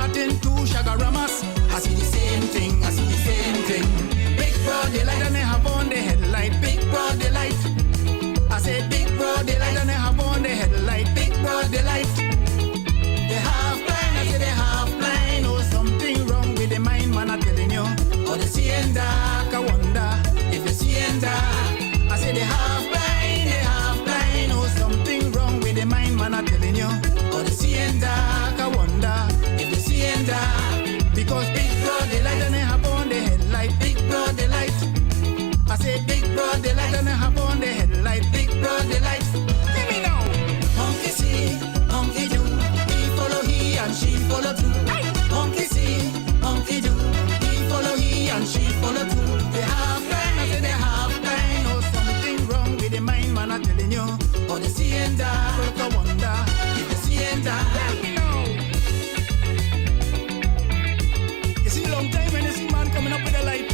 Martin to Shagaramas. I see the same thing, I see the same thing. Big broad daylight and they have on the headlight. Big broad daylight. I said big broad daylight and they have on the headlight. Big broad daylight. They half blind, I say they half blind. Oh, something wrong with the mind, man, I'm telling you. Oh, they see in dark, I wonder if they see in dark. I say they half blind. Oh, something wrong with the mind, man, I'm telling you. Oh, they see in dark, I wonder if they see in dark. Because big broad daylight and they have on the headlight. Big broad daylight. I say big broad daylight and they have on the headlight. Big broad daylight. Hear me now. Monkey see, monkey do. He follow he and she follow too. Monkey see, monkey do. He follow he and she follow too. They half blind, I say they half blind. Oh, something wrong with the mind, man, I'm telling you. Oh, they see in dark, look I wonder if they see in dark. Let me know. You see, long time when you see man coming up with a light.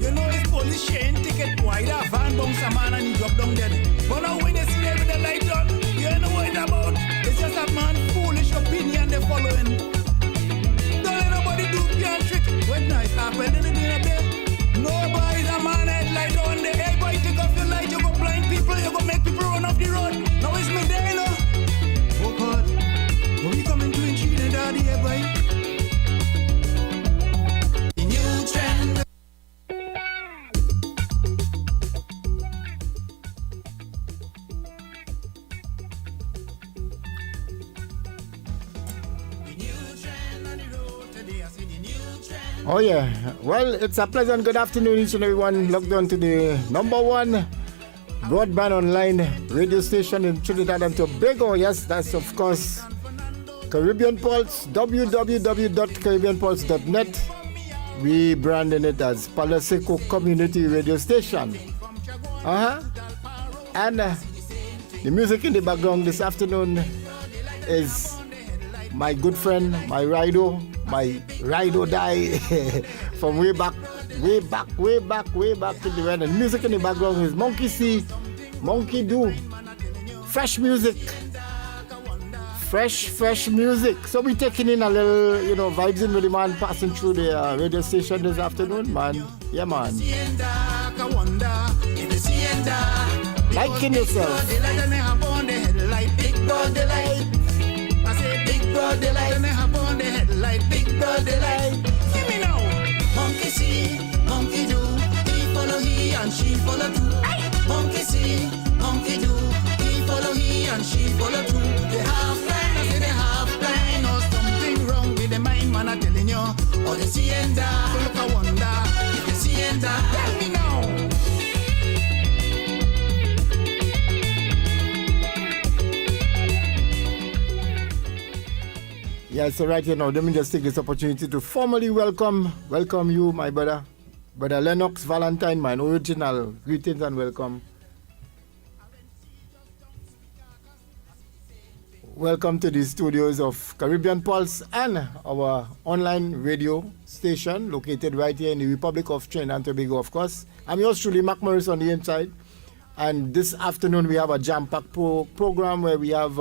You know it's police chain ticket wide a van bounce a man and he drop down dead. But now when you see them with the light on, you know what it's about. It's just a man foolish opinion they following. Don't let nobody do and trick. When night happen, anything a bit. Nobody's a man headlight on the hey boy, take off your light, you go blind people, you go make people run off the road. Now it's me there, you know. Oh God, when we coming to in Trinidad, yeah boy. The new trend. Oh yeah, well, it's a pleasant good afternoon each and everyone logged on to the #1 broadband online radio station in Trinidad and Tobago. Yes, that's of course Caribbean Pulse, www.caribbeanpulse.net. We branding it as Palo Seco Community Radio Station. And the music in the background this afternoon is my good friend, my ride or die from way back in the end. And music in the background is Monkey See, Monkey Do. Fresh music. Fresh music. So we taking in a little, vibes in with the man passing through the radio station this afternoon, man. Yeah, man. Liking yourself. I say big broad daylight and they have on the headlight. Big broad daylight. Hear me now. Monkey see, monkey do. He follow he and she follow too. Monkey see, monkey do. He follow he and she follow too. They half blind, I say they half blind. Or something wrong with the mind, man, I'm telling you. Or they see and die. Look, I wonder if they see and die. Let me know. Yeah, so right here now, let me just take this opportunity to formally welcome you, my brother Lennox Valentine, my original greetings and welcome. Welcome to the studios of Caribbean Pulse and our online radio station located right here in the Republic of Trinidad and Tobago, of course. I'm yours truly, Mac Morris on the inside. And this afternoon we have a jam-packed program where we have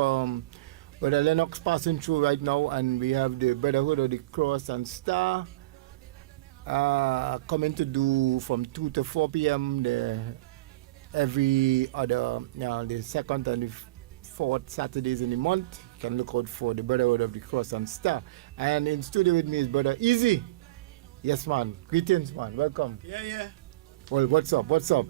Brother Lennox passing through right now, and we have the Brotherhood of the Cross and Star coming to do from 2 to 4 p.m. Every other, the second and the fourth Saturdays in the month. You can look out for the Brotherhood of the Cross and Star. And in studio with me is Brother Easy. Yes, man. Greetings, man. Welcome. Yeah. Well, what's up? Welcome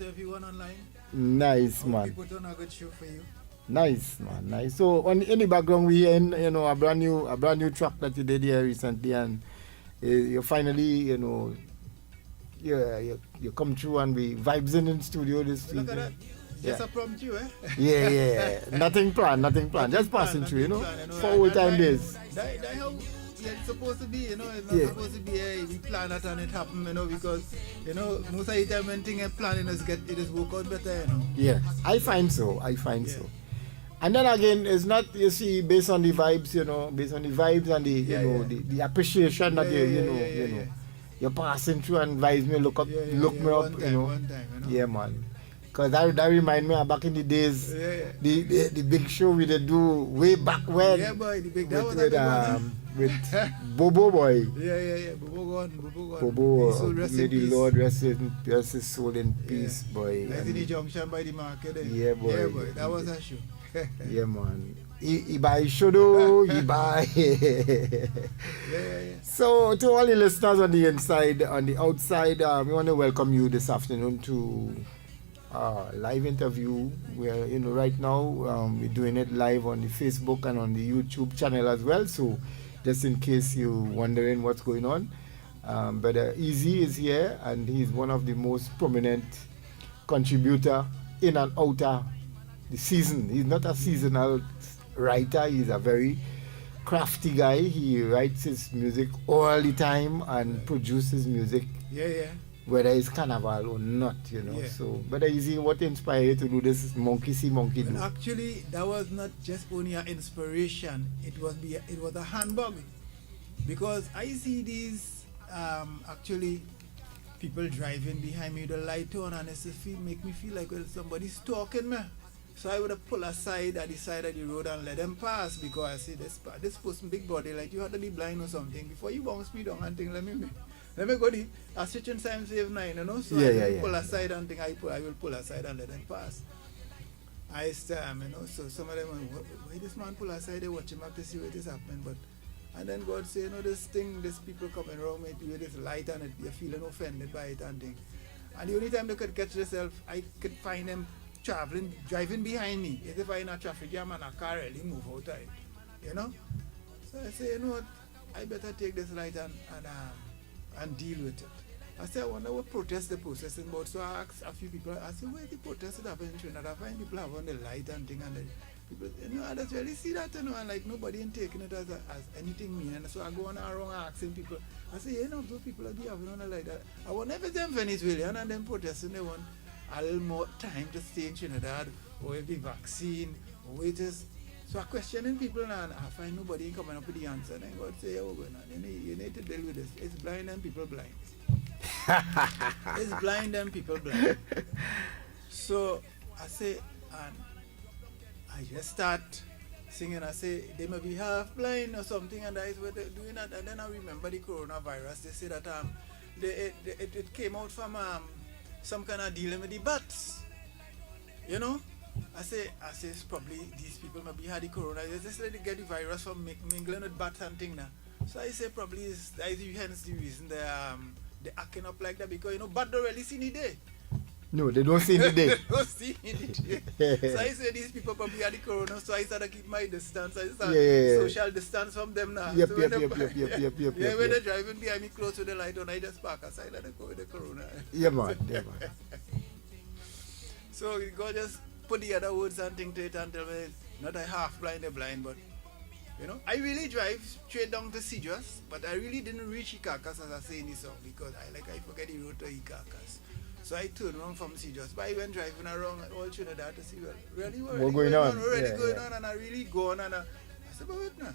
to everyone online. Nice, man. We put on a good show for you. Nice, man. Nice. So, in the background, we hear, a brand new track that you did here recently, and you finally, you come through and we vibes in the studio this Look at that. Just a promptu, eh? Yeah. Nothing planned. Just passing through, for old time days. That's how it's supposed to be, It's not supposed to be, we plan that and it happen, because, most of the time when things are planning, it is work out better, Yeah, I find so. And then again, it's not, based on the vibes, and the appreciation that you're passing through and vibes me, look me up, One time, Yeah, man. Because that remind me of back in the days, Yeah. the big show we did do way back when. Yeah, boy, the big, that with, was a big one. with Bobo Boy. Yeah. Bobo gone. Bobo, His soul rest may in the peace. Lord rest his soul in peace, boy. Nice in And- the junction by the market. Yeah, boy. Yeah, boy. That was a show. yeah, man. He buy shodo, he buy. Yeah. So, to all the listeners on the inside, on the outside, we want to welcome you this afternoon to live interview. Where right now we're doing it live on the Facebook and on the YouTube channel as well. So, just in case you're wondering what's going on, Brother Easy is here, and he's one of the most prominent contributor in and out of the season. He's not a seasonal writer. He's a very crafty guy. He writes his music all the time and produces music, Yeah. whether it's carnival or not, Yeah. So, Brother Easy, what inspired you to do this monkey see, monkey do? Well, actually, that was not just only an inspiration. It was a handbag, because I see these actually people driving behind me with the light on, and it's make me feel like somebody's stalking me. So I would have pulled aside at the side of the road and let them pass, because I see this person big body, like you have to be blind or something before you bounce me down and think let me go a switching time save 9, So I pull aside and think I will pull aside and let them pass. I stand, so some of them why this man pull aside, they watch him up to see what is happening, but and then God say, this people coming around with this light and you're feeling offended by it and thing. And the only time they could catch themselves, I could find them driving behind me. If I in a traffic jam and a car really move out of it, So I say, what, I better take this light and deal with it. I say, I wonder what protest the processing about. So I asked a few people, I said, where the protest that happen in Trinidad? I find people have on the light and thing, and people, I just really see that, and like nobody ain't taking it as anything mean. And so I go on around asking people, I say, those people are having on the light. I want everything Venezuelan and them protesting, they want a little more time to stay in Trinidad, or if the vaccine, or it is. So I'm questioning people now, and I find nobody coming up with the answer. And then God say, you need to deal with this. It's blind and people blind. It's blind and people blind. So I say, and I just start singing. I say, they may be half blind or something, and that is what they're doing that. And then I remember the coronavirus. They say that it came out from some kind of dealing with the bats. I say it's probably these people maybe had the corona. They just let they get the virus from mingling with bats and thing now. So I say probably hence the reason they're acting up like that, because bats don't really see any day. No, they don't see any day. They don't see any day. So I say these people probably had the corona, so I started to keep my distance. I started social distance from them now. Yep. When they're driving behind me close to the light on, I just park aside and I go with the corona. Yeah, man. So God just put the other words and thing to it and tell me, not I half blind, they're blind, but I really drive straight down to Cedros, but I really didn't reach Icacas as I say in the song, because I forget the road to Icacas. So I turned around from Cedros, but I went driving around all Trinidad to see what's going on, and I really gone, and I said, but wait now,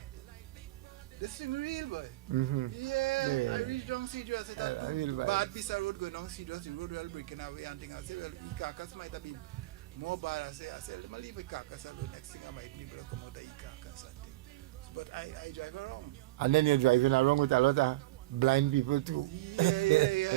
this thing real, boy. Mm-hmm. Yeah, I reached down Cedros, bad piece of road going down Cedros, the road well breaking away and thing. I said, well, Icacas might have been more bad. I said, let me leave Icacas alone. Next thing I might be able to come out of Icacas and thing. But I drive around. And then you're driving around with a lot of blind people too. Yeah.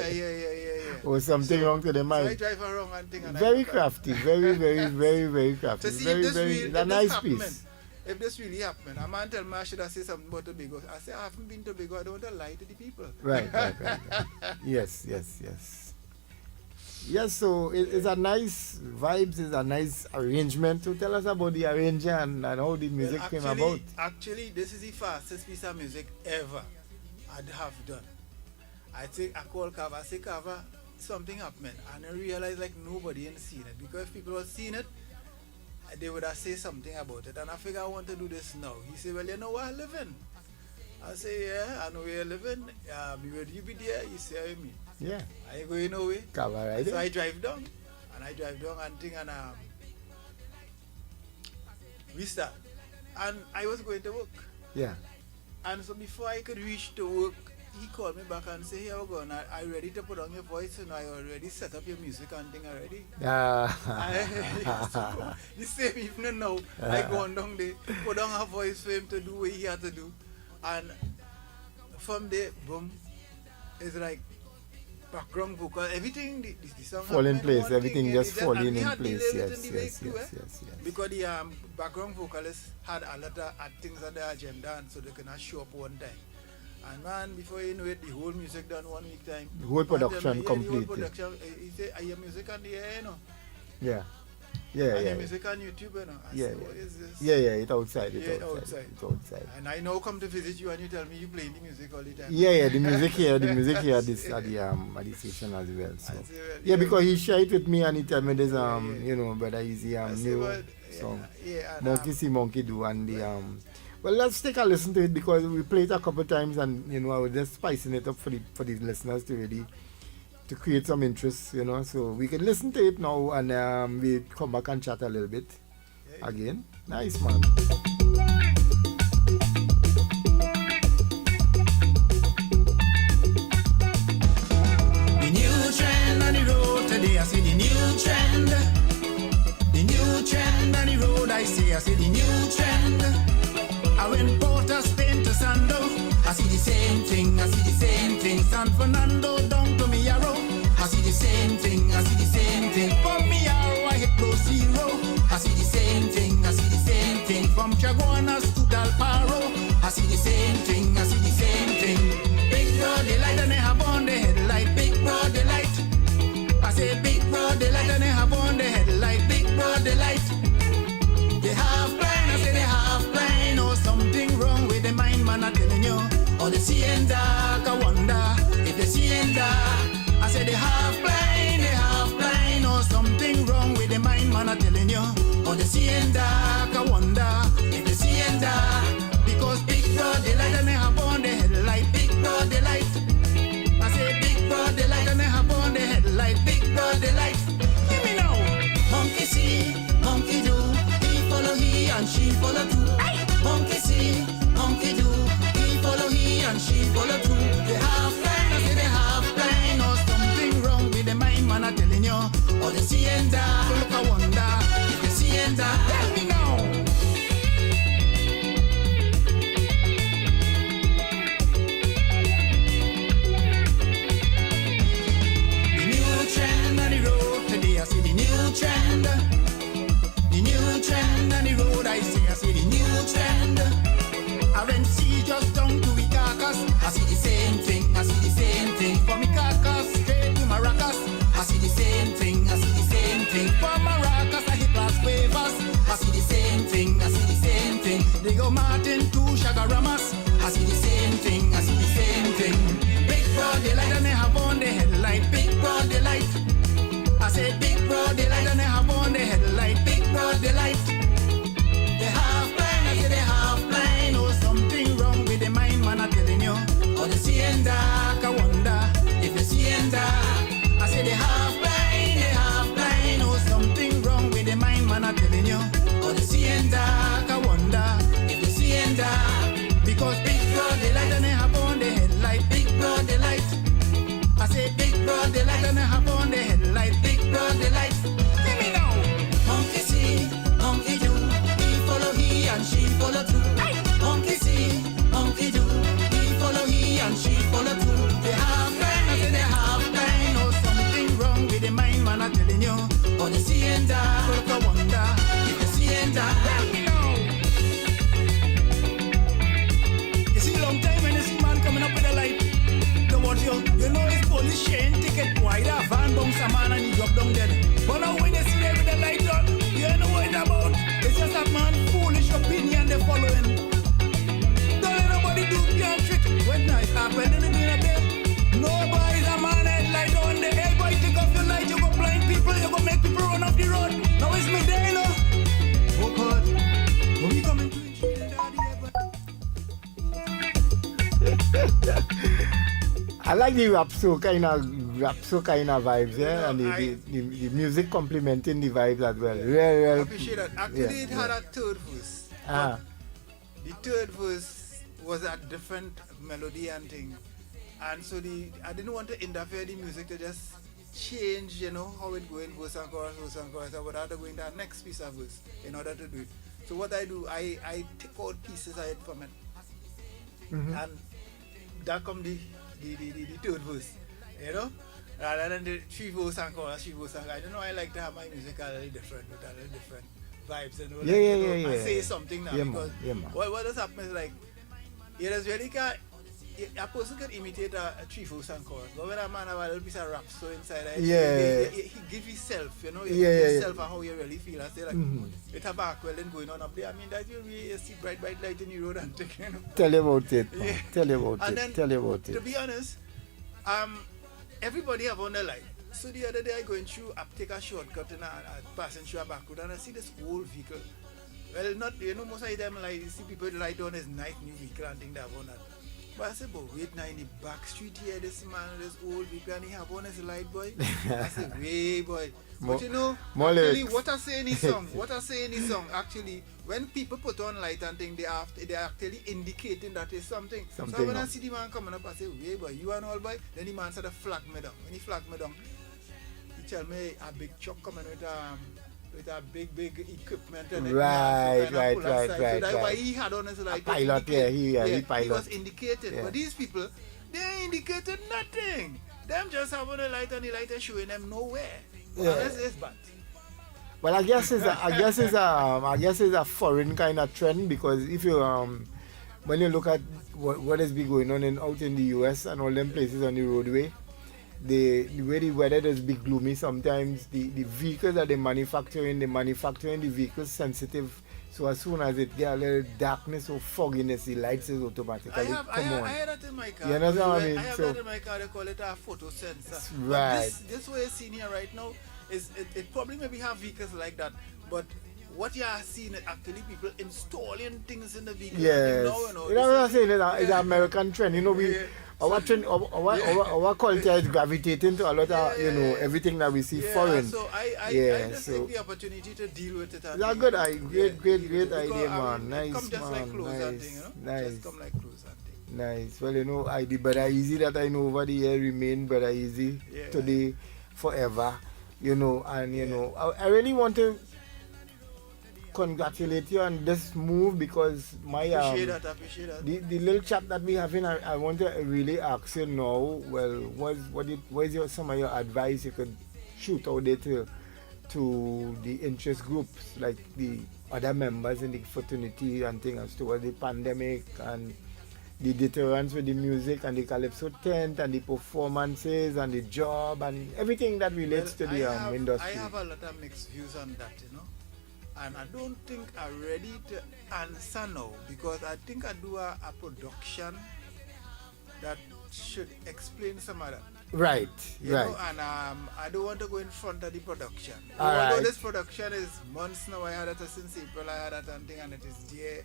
Or something wrong to the mind. So I drive around and thing. And very crafty. Very crafty. To see very, if this a nice piece. If this really happened, a man tell me I should have said something about Tobago. I say, I haven't been to Tobago. I don't want to lie to the people. Right. Yes. Yes, so it's a nice vibes, it's a nice arrangement. So tell us about the arranger and how the music came about. Actually, this is the fastest piece of music ever I'd have done. I call Kava, I say, Kava, something happened. And I realized like nobody had seen it. Because if people had seen it, they would have said something about it. And I figure I want to do this now. He said, well, you know where I live in? I say, yeah, I know where you live in. Will you be there? He say, I mean. Yeah. I go in away. Right. So I drive down. And thing and we start. And I was going to work. Yeah. And so before I could reach to work, he called me back and said, "Here we go. And I ready to put on your voice, and I already set up your music and thing already." So, the same evening now, I go on down there, put on a voice for him to do what he had to do, and from there, boom, it's like background vocal, everything. The song fall in happened, place, one everything thing, just and falling we in had place. delays Yes, in the yes, way too, yes. because the background vocalist had a lot of things on the agenda, and so they cannot show up one time. And man, before you know it, the whole music done 1 week time. The whole production The complete. whole production. He said, "Are your music on the air, you know? Yeah. And Yeah. your music on YouTube, you know?" I Yeah, said, yeah. "What is this?" Yeah, it's outside. Yeah, It's outside. outside. And I now come to visit you, and you tell me you playing the music all the time. Yeah, the music here, at the station as well. So I say, well, yeah, because he shared it with me and he tell me there's Yeah. you know, brother Easy I say, new well, song. yeah, and, Monkey see, monkey do, and the well, let's take a listen to it because we played it a couple times, and you know, I was just spicing it up for the listeners to really to create some interest, you know. So we can listen to it now, and we come back and chat a little bit again. Nice, man. The new trend on the road today, I see the new trend. The new trend on the road, I see the new trend. I went Port of Spain to Sando, I see the same thing, San Fernando down to Miaro, I see the same thing, From Miaro I hit Pro Zero, I see the same thing, From Chaguanas to Dalparo, I see the same thing, Big broad daylight and they have on the headlight, big broad daylight. I say big broad daylight and they have on the headlight, big broad daylight. They half blind, I say they half blind. Oh, something wrong with the mind, man, I'm telling you. Oh, they see in dark, I wonder if they see in dark. I say they half blind, oh, something wrong with the mind, man, I'm telling you. Oh, they see in dark, I wonder if they see in dark. Because big broad daylight and they have on the headlight, big broad daylight. I say big broad daylight and they have on the headlight, big broad daylight. Hear me now. Monkey see, monkey do, he follow he and she follow too. Monkey see, monkey do, he follow he and she follow too. They half blind, I say they half blind. Or something wrong with the mind, man, I'm telling you. Or they see and die, look I wonder if they see and die. Tell me now. The new trend on the road today, I see the new trend. The new trend on the road, I see the new trend. I went see just down to Caracas, I see the same thing, From Caracas straight to Maracas, I see the same thing, From Maracas I hit Las Vegas, I see the same thing, They go Martin to Chagaramas, I see the same thing, Big broad daylight and they have on the headlight, big broad daylight. I said big broad daylight and they have on the headlight, big broad daylight. They half blind, I say they half blind. Oh, something wrong with the mind, man, I'm telling you. Oh, they see in dark, I wonder if they see in dark. I say they half blind, oh, something wrong with the mind, man, I'm telling you. Oh, they see in dark, I wonder if they see in dark. Because big broad daylight and they have on the headlight, big broad daylight. I say big broad daylight and they have on the headlight, big broad daylight. Hear me now. Monkey see, monkey do, he follow he and she follow too. Monkey see, monkey do, he follow he and she follow too. They half blind, I say they half blind. Oh, something wrong with the mind, man, I'm telling you. Oh, they see and die, look I wonder if they see and die. Tell me now. You see, long time when you see man coming up with a light. You know it's police chain ticket wide a van bounce a man and he drop down dead. But now when you see them with the light on, you know what it's about. It's just that man foolish opinion they following. Don't let nobody do pian trick. When night happen, anything a day. Nobody's a man headlight on the hey boy, take off your light, you go blind people, you go make people run off the road. Now it's me there, you know. Oh God, when we coming to Trinidad, I like the rap so kind of vibes, yeah, and the music complementing the vibes as well. I appreciate that. Actually, yeah, it had a third verse. Ah, The third verse was a different melody and thing. And so I didn't want to interfere the music to just change, you know, how it going, verse and chorus, verse and chorus. I would have to go in that next piece of verse in order to do it. So what I do, I take out pieces I had from it. And that come the third verse, you know? Rather than the 3 verse and chorus, 3 verse and chorus. I don't know, I like to have my music a little different, with a little different vibes and all that. I say something now, because what does happen is like, it is really a person can imitate a 3 verse and chorus, but when a man have a little piece of rap so inside, he give himself, you know, he give himself and how you really feel. I say like, with a back well and going on up there, I mean, that will be a see bright light in the road and take, you know. Tell you about it. Tell you about and it. Then, tell you about it. To be honest, everybody have on the light. So the other day I going through, I take a shortcut and I passing through a back road and I see this old vehicle. Well, not, you know, most of the time like, you see people light on this nice new vehicle and think they have on that. But I said, but wait now in the back street here, this man, this old vehicle, and he have on his light, boy. I said, way, boy. But you know, actually, what I say in his song, actually, when people put on light and thing, they are actually indicating that it's something. So when I see the man coming up, I say, way, boy, you and all, boy. Then the man said, flag me down. When he flag me down, he tell me a big truck coming with a big equipment and right. So that's why he had on his light. Pilot, he pilot. He was indicated. But these people, they indicated nothing. Them just having a light and the light is showing them nowhere. Unless it's bad. Well, I guess it's a foreign kind of trend, because if you when you look at what has been going on out in the US and all them places on the roadway, the way the weather is big gloomy sometimes. The vehicles that they manufacture the vehicles sensitive. So as soon as it get a little darkness or fogginess, the lights is automatically I had that in my car. You understand what I mean? I have that in my car. They call it a photo sensor. Right. This way you're seeing here right now is it probably maybe have vehicles like that, but what you are seeing is actually people installing things in the vehicle. Yes. You know what I'm saying? It's an American trend. You know, our culture is gravitating to a lot of, you know, everything that we see foreign. So I just take the opportunity to deal with it. That's a good idea. Great idea, man. Nice, come just man. like clothes Nice. and thing, you know? Nice. Just come like clothes and thing. Nice. Well, you know, the Brother Easy that I know over the year remain Brother Easy today, forever. You know, and you know, I really want to congratulate you on this move, because my appreciate that. The little chat that we having, I want to really ask you now. Well, what is some of your advice you could shoot out there to the interest groups, like the other members in the fraternity and things, towards the pandemic and the deterrence with the music and the Calypso tent and the performances and the job and everything that relates to the industry? I have a lot of mixed views on that, you know. And I don't think I'm ready to answer now, because I think I do a production that should explain some of that. Right, you know, and I don't want to go in front of the production. Although this production is months now, I had it since April, I had that and thing, and it is there,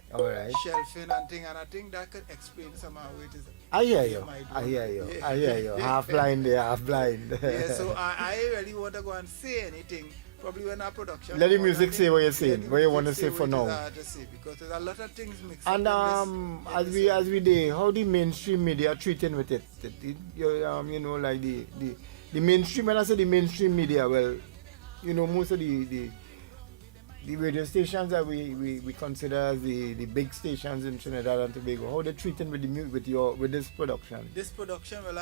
shelving and thing, and I think that could explain some of how it is. I hear you. Half blind there, half blind. So I really want to go and say anything. Probably when our production. Let the music say what you're saying, what you want to say for now. Because there's a lot of things mixed and up. And as we do, how the mainstream media treating with it? You know, like the mainstream. When I say the mainstream media, well, you know, most of the radio stations that we consider as the big stations in Trinidad and Tobago, how they treating with this production? This production, well,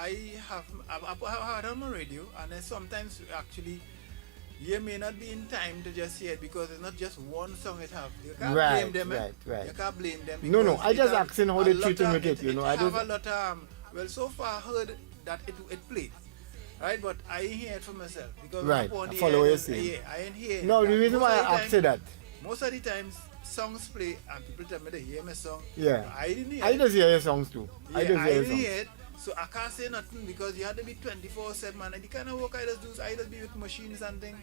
I had on my radio, and then sometimes actually you may not be in time to just hear it, because it's not just one song it have. You can't blame them. Right. You can't blame them. No. I just asking how they treating with it. You know, I have a lot of well, so far I heard that it played. Right, but I ain't hear it for myself, because I follow what you're saying. Yeah, I ain't hear it. No, the reason why I asked that. Most of the times songs play and people tell me they hear my song. Yeah. I didn't hear it. I just hear your songs too. I didn't hear it. So I can't say nothing, because you had to be 24/7, and the kind of work I just do is I just be with machines and things,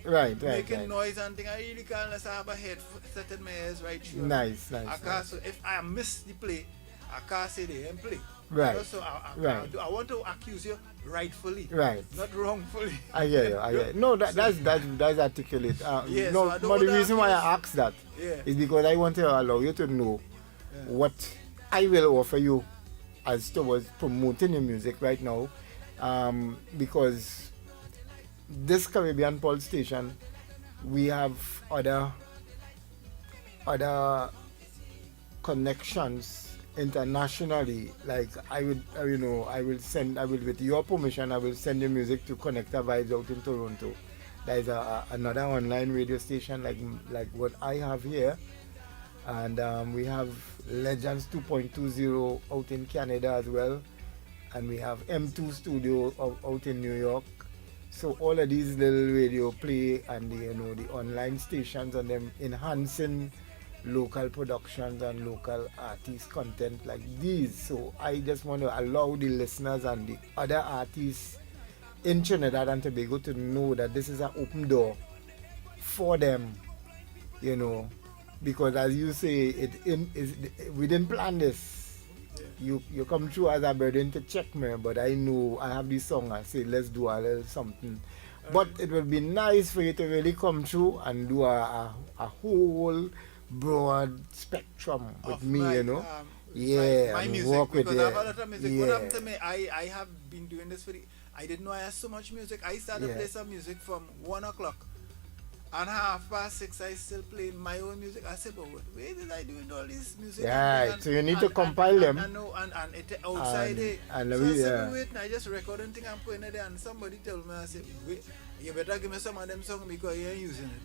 making noise and things. I really can't unless I have a head set in my ears right through. Nice. I can't. So if I miss the play, I can't say they didn't play. Right. You know, so I want to accuse you rightfully, not wrongfully. I hear you. No, that's articulate. No, so but the reason why I asked that is because I want to allow you to know what I will offer you as towards promoting your music right now, because this Caribbean Pulse station, we have other connections internationally. Like I will with your permission, I will send your music to Connector Vibes out in Toronto. There is another online radio station like what I have here, and we have Legends 2.20 out in Canada as well, and we have M2 Studio out in New York. So all of these little radio play and the online stations and them enhancing local productions and local artist content like these. So I just want to allow the listeners and the other artists in Trinidad and Tobago to know that this is an open door for them, because as you say, we didn't plan this. You come through as a burden to check me, but I know I have this song. I say let's do a little something. But it would be nice for you to really come through and do a whole broad spectrum with me, my and music, work with because I have a lot of music. Yeah. What happened to me, I have been doing this I didn't know I had so much music. I started to play some music from 1 o'clock, and 6:30 I still playing my own music. I said, but where did I doing all this music? Yeah, so you need to compile them. And it outside it. I just recording thing and putting it there, and somebody told me, I said, wait, you better give me some of them songs because you ain't using it.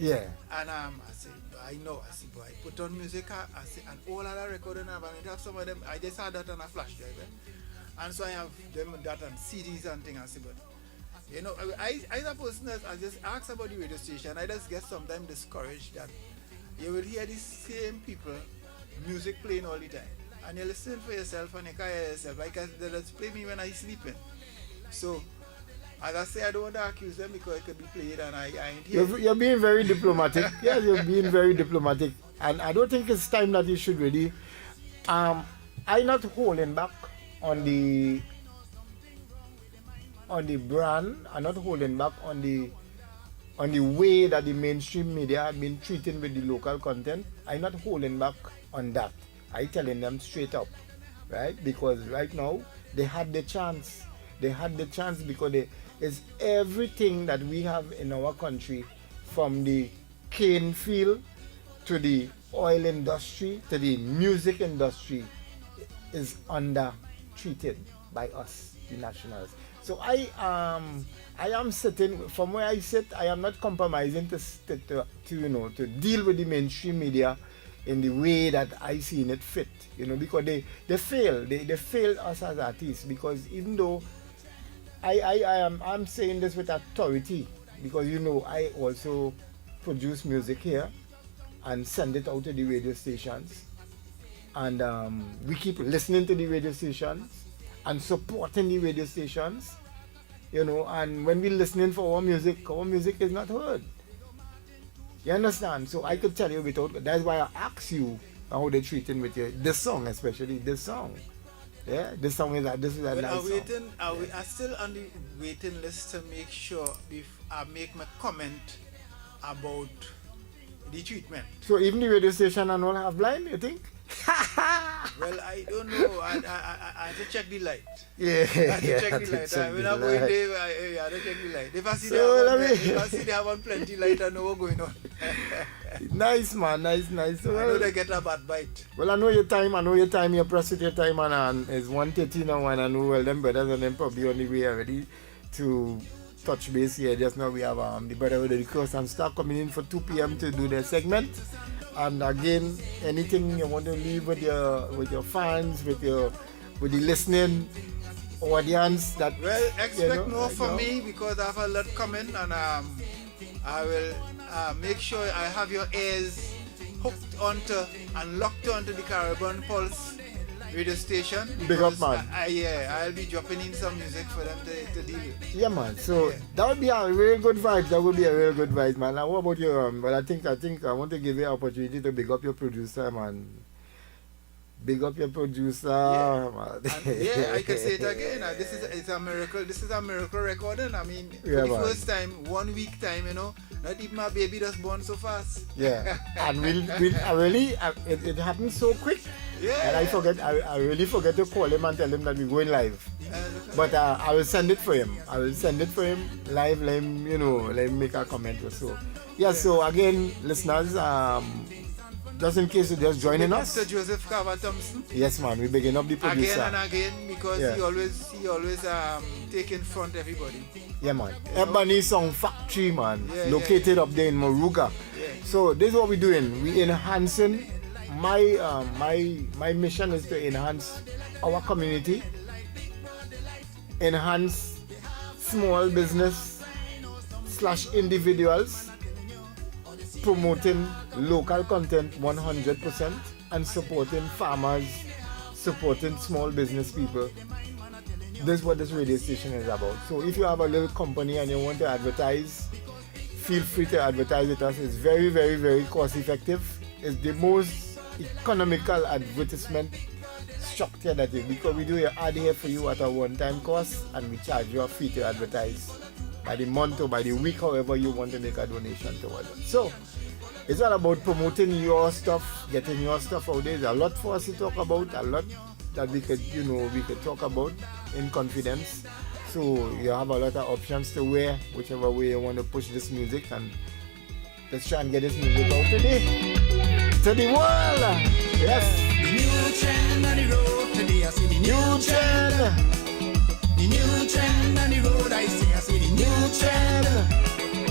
Yeah. And I said, I know. I said, boy, I put on music. I said, and all other recording, and I have some of them. I just had that on a flash drive, and so I have them that on CDs and things. I said, but I a person that I just ask about the radio station. I just get sometimes discouraged that you will hear these same people music playing all the time, and you listen for yourself and you can't hear yourself. Like they just play me when I sleeping. So. As I say, I don't want to accuse them because it could be played and I ain't here. You're being very diplomatic. Yes, you're being very diplomatic. And I don't think it's time that you should really... I'm not holding back on the brand. I'm not holding back on the way that the mainstream media have been treating with the local content. I'm not holding back on that. I'm telling them straight up, right? Because right now, they had the chance. They had the chance because it's everything that we have in our country, from the cane field to the oil industry to the music industry, is under treated by us, the nationals. So I am sitting from where I sit. I am not compromising to deal with the mainstream media in the way that I seen it fit, because they failed us as artists. Because even though I'm saying this with authority, because I also produce music here and send it out to the radio stations, and we keep listening to the radio stations and supporting the radio stations, and when we're listening for our music is not heard. You understand? So I could tell you that's why I ask you how they're treating with this song, especially this song. Yeah, this is a nice song. We are still on the waiting list to make sure if I make my comment about the treatment. So even the radio station and all have blind, you think? Well, I don't know. I have to check the light. Yeah, I have to check the light. When I go in there, I have to check the light. If I see they have on plenty light, I know what's going on. Nice, man. Nice. So, I know they get a bad bite. Well, I know your time. You're pressed with your time, and it's 1:30 now, and I know, well, them brothers and them probably on the way already to touch base here. Just now we have the Brotherhood of the Cross and Star coming in for 2 p.m. to do their segment. And again, anything you want to leave with your fans, with the listening audience that... Well, expect more from me because I have a lot coming, and I will make sure I have your ears hooked onto and locked onto the Caribbean Pulse radio station. Big up, man. I'll be dropping in some music for them to deal with. Yeah, man. So that would be a real good vibe. That would be a real good vibe, man. Now, what about your? Well, I think I want to give you an opportunity to big up your producer, man. Big up your producer. Yeah, I can say it again. It's a miracle. This is a miracle recording. I mean, for the first time, 1 week time, not even my baby that's born so fast. Yeah, and it happened so quick. And I forget, I really forget to call him and tell him that we're going live. But I will send it for him. I will send it for him live, let him, let him make a comment or so. Yeah, so again, listeners, just in case you're just joining us. Mr. Joseph Carver Thompson. Yes, man, we begin up the producer. Again and again, because Yeah. he always take in front everybody. Yeah, man. Ebony Song Factory, man, Yeah, located up there in Moruga. Yeah. So this is what we're doing. We enhancing. My mission is to enhance our community, enhance small business / individuals, promoting local content 100% and supporting farmers, supporting small business people. This is what this radio station is about. So if you have a little company and you want to advertise, feel free to advertise with us. It's very, very, very cost effective. It's the most economical advertisement structure that is, because we do your ad here for you at a one-time cost and we charge you a fee to advertise by the month or by the week, however you want to make a donation towards it. So it's all about promoting your stuff, getting your stuff out there. There's a lot for us to talk about, a lot that we could talk about in confidence. So you have a lot of options to wear, whichever way you want to push this music, and let's try and get this music out today to the world. Yes. The new trend on the road today, I see the new trend. The new trend on the road, I see the new trend.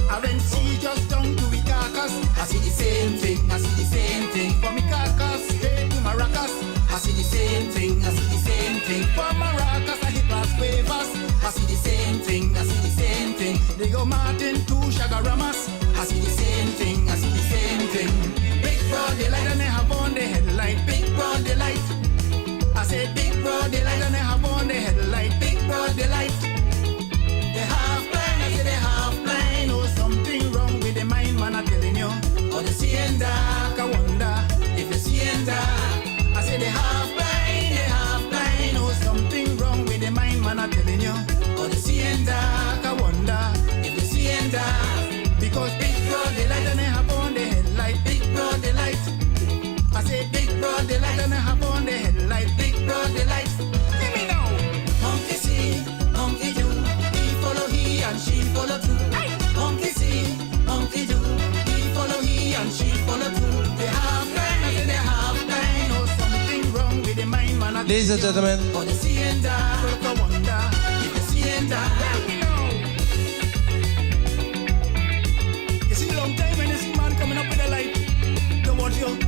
RNC just down to the carcass, I see the same thing, I see the same thing. From the carcass straight to Maracas, I see the same thing, I see the same thing. From Maracas, I hit Las Cuevas, I see the same thing, I see the same thing. They go Martin to Chagaramas, I see the same thing, I see the same thing. Big broad daylight and they have on the headlight, big broad daylight. I said big broad daylight and they have on the headlight, big broad daylight. They half blind, I say they half blind. Oh, something wrong with the mind, man, I'm telling you. Oh, they see in dark, I wonder if they see in dark. I say they half blind, oh, something wrong with the mind, man, I'm telling you. Oh, they see in dark, I wonder if they see in dark. Because big broad daylight and they have on the headlight, big broad daylight. I say big broad daylight and I have on the headlight, big broad daylight. Give me now. Monkey see, monkey do, he follow he and she follow too. Monkey see, monkey do, he follow he and she follow too. They have blind, I say they have blind. Oh, something wrong with the mind, man. Ladies and gentlemen, Oh, they see and I wonder if they see and Let me know. You see, long time when you see man coming up with a light.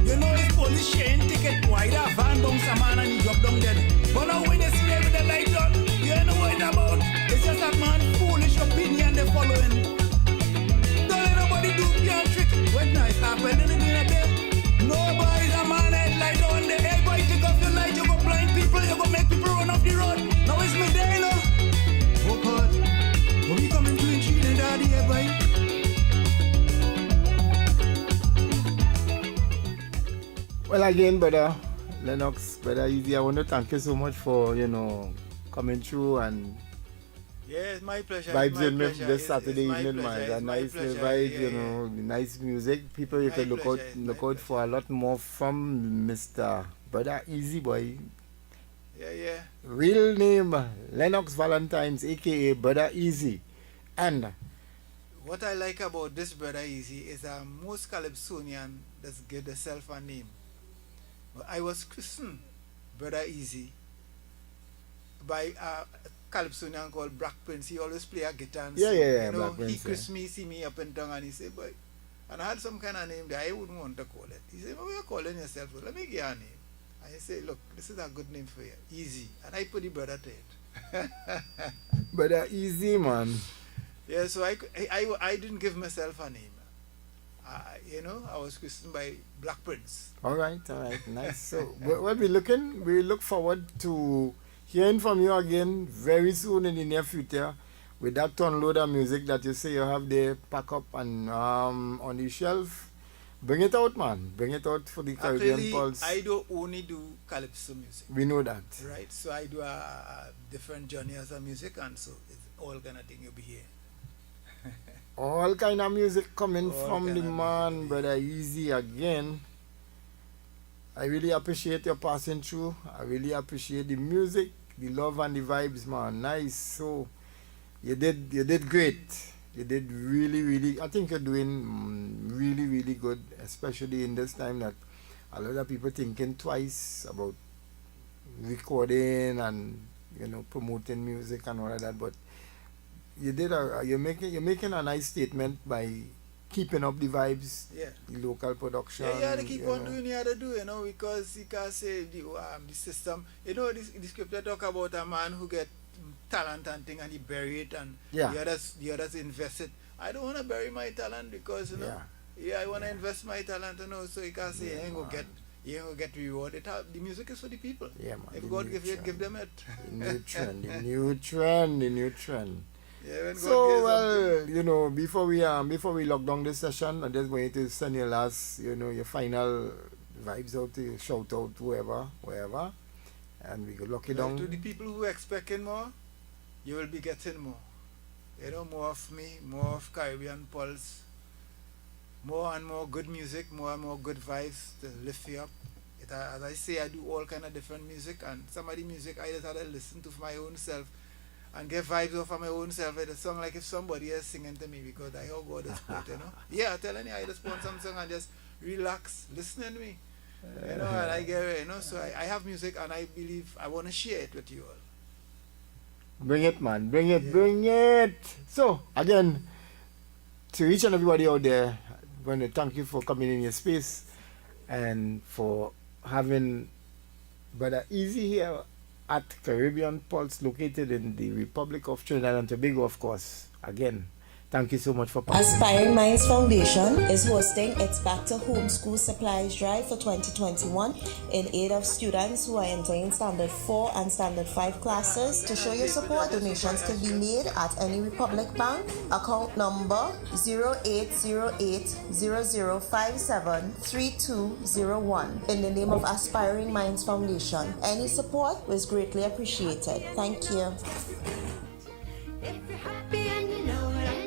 You know this police chain ticket wider, van bounce a man and he drop down dead. But now when you see them with the light on, you ain't know what it's about. It's just that man foolish opinion they following. Don't let nobody do your trick. When night happen, anything like that. Nobody's a man headlight on the head. Boy, take off your light, you go blind people, you go make people run off the road. Now it's me there, you know. Oh God, when we coming to intrigue and daddy, boy. Well, again, brother Lennox, brother Easy, I want to thank you so much for, coming through and Yeah, it's my pleasure. vibes in me pleasure. this Saturday my evening, pleasure. man. A It's my nice pleasure. vibe, Yeah. nice music. People, you My can look pleasure. It's my out for a lot more from Mr. Brother Easy Boy. Yeah. Real name, Lennox Valentines, aka Brother Easy. And What I like about this brother Easy is most Calypsonian that's give themselves a name. But I was christened Brother Easy by a Calypsonian called Black Prince. He always play a guitar and sing. Yeah, You know, Black Prince, he yeah. christened me, see me up and down, and he said, boy, and I had some kind of name that I wouldn't want to call it. He said, what are you calling yourself? Well, let me give you a name. I said, look, this is a good name for you, Easy. And I put the brother to it. Brother Easy, man. Yeah, so I didn't give myself a name. I was christened by Black Prince. All right, nice. So, well, we look forward to hearing from you again very soon in the near future with that ton load of music that you say you have there, pack up and on the shelf. Bring it out, man. Bring it out for the Caribbean Actually, Pulse. I don't only do calypso music, We know that. right? So I do a different genres of music, and so it's all kind of thing you'll be here. All kind of music coming All from kind the of man, music. Brother Easy again. I really appreciate your passing through. I really appreciate the music, the love and the vibes, man. Nice. So you did great. You did really. I think you're doing really good, especially in this time that a lot of people thinking twice about recording and promoting music and all of that. But you're making a nice statement by keeping up the vibes, Yeah. the local production. Yeah, you have to keep you on know. doing, you have to do, because you can't say the system. The scripture talk about a man who get talent and thing and he bury it and Yeah. the others invest it. I don't want to bury my talent because, I want to invest my talent, so you can't say you ain't gonna get rewarded. The music is for the people. Yeah, man. If the God new give it, trend. give them it. The new trend. Yeah, when God So gives something. well, before we lock down this session, I'm just going to send your last, your final vibes out to shout out wherever, and we could lock it Well, down. to the people who expecting more, you will be getting more. More of me, more of Caribbean Pulse, more and more good music, more and more good vibes to lift you up. As I say, I do all kind of different music, and some of the music I just had to listen to for my own self and get vibes off of my own self. It's a song like if somebody is singing to me because I heard God is put, Yeah, I'm telling you, I just put some song and just relax, listening to me. And I get it, so I have music and I believe I want to share it with you all. Bring it, man. Bring it. So, again, to each and everybody out there, I'm going to thank you for coming in your space and for having Brother Easy here at Caribbean Pulse, located in the Republic of Trinidad and Tobago, of course. Again, thank you so much for passing. Aspiring Minds Foundation is hosting its Back to Homeschool Supplies Drive for 2021 in aid of students who are entering Standard 4 and Standard 5 classes. To show your support, donations can be made at any Republic Bank, account number 0808-0057-3201 in the name of Aspiring Minds Foundation. Any support was greatly appreciated. Thank you.